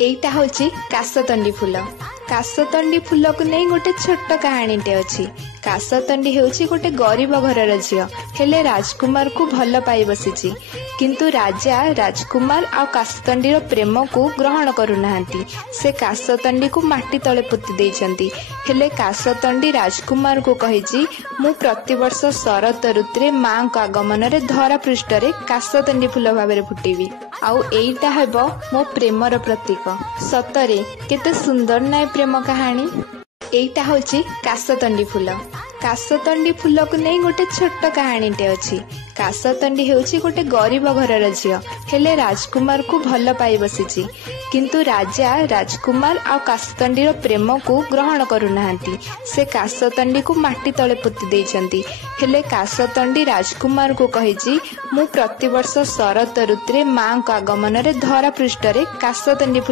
एईटा होची कासतंडी फूल। कासतंडी फूल को नहीं गोटे छोट कहानीटे अच्छी। कासतंडी हेउची गोटे गरीब घरर झियो, हेले राजकुमार को भल पाई बसीची, किंतु राजा राजकुमार आ कासतंडीर प्रेम को ग्रहण करुनाहांती। से कासतंडी को माटी तले पोती देइछंती। हेले कासतंडी राजकुमार को कहिची, मु प्रतिवर्ष शरत ऋतुरे मां को आगमन रे धरा पृष्ठ रे कासतंडी फूल भाबरे फुटीबी। आउ एईटा हेबो मो प्रेमर प्रतीक। सतरे केते सुंदर नाय प्रेम कहानी। एईटा होची कासतंडी फूल। कासतंडी फूल को नहीं गोटे छोट कहानीटे अच्छी। कासतंडी हेउची गोटे गरीब घरर झियो, हेले राजकुमार को भल पाई बसीची, किंतु राजा राजकुमार आ कासतंडीर प्रेम को ग्रहण करुनाहांती। से कासतंडी को माटी तले पोती देइछंती। हेले कासतंडी राजकुमार को कहिची, मु प्रतिवर्ष शरत ऋतुरे मां को आगमन रे धरा पृष्ठ रे कासतंडी फूल